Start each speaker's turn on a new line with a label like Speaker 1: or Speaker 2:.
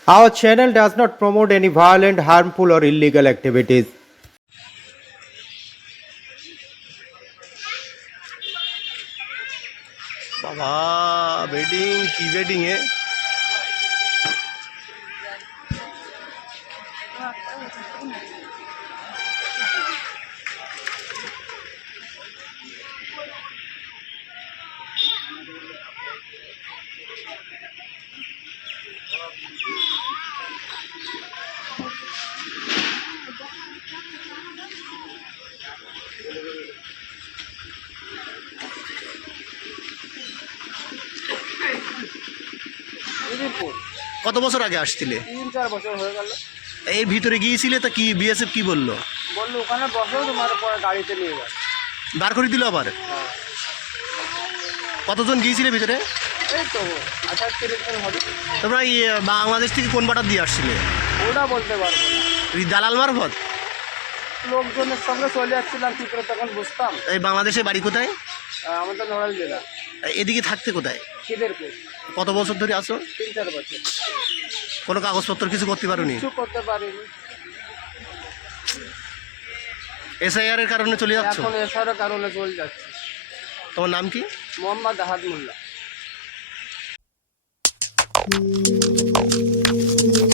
Speaker 1: Our channel does not promote any violent, harmful, or illegal activities.
Speaker 2: বাবা বেডিং কি বেডিং এ কত বছর আগে আসছিলে?
Speaker 3: 3-4 বছর হয়ে গেল।
Speaker 2: এর ভিতরে গিয়েছিলে তা কি বিএসএফ কি বললো?
Speaker 3: বললো ওখানে বসো, তোমার পরে গাড়িতে নিয়ে যাবে।
Speaker 2: বার করে দিল আবার?
Speaker 3: হ্যাঁ।
Speaker 2: কতজন গিয়েছিলে ভিতরে?
Speaker 3: এই তো 28-30 জন হবে।
Speaker 2: তোমরা এই বাংলাদেশ থেকে কোন বাটার দিয়ে আসছিলে?
Speaker 3: ওটা বলতে পারবো না।
Speaker 2: এই দালাল মারফত?
Speaker 3: লোকজনের সঙ্গে চলে যাচ্ছিলাম, কি করে তখন বুঝতাম।
Speaker 2: এই বাংলাদেশে বাড়ি কোথায়?
Speaker 3: আমাদের নড়াইল জেলা
Speaker 2: এদিকে থাকতে কোথায়?
Speaker 3: খিদেরপুর।
Speaker 2: কত বছর ধরে আসো?
Speaker 3: 3-4 বছর।
Speaker 2: কোনো কাগজপত্র কিছু করতে পারোনি?
Speaker 3: কিছু করতে পারিনি।
Speaker 2: এসআইআর এর কারণে চলে যাচ্ছ?
Speaker 3: এখন এসআর কারণে চলে যাচ্ছে।
Speaker 2: তোমার নাম কি?
Speaker 3: মোহাম্মদ আহাদ মোল্লা।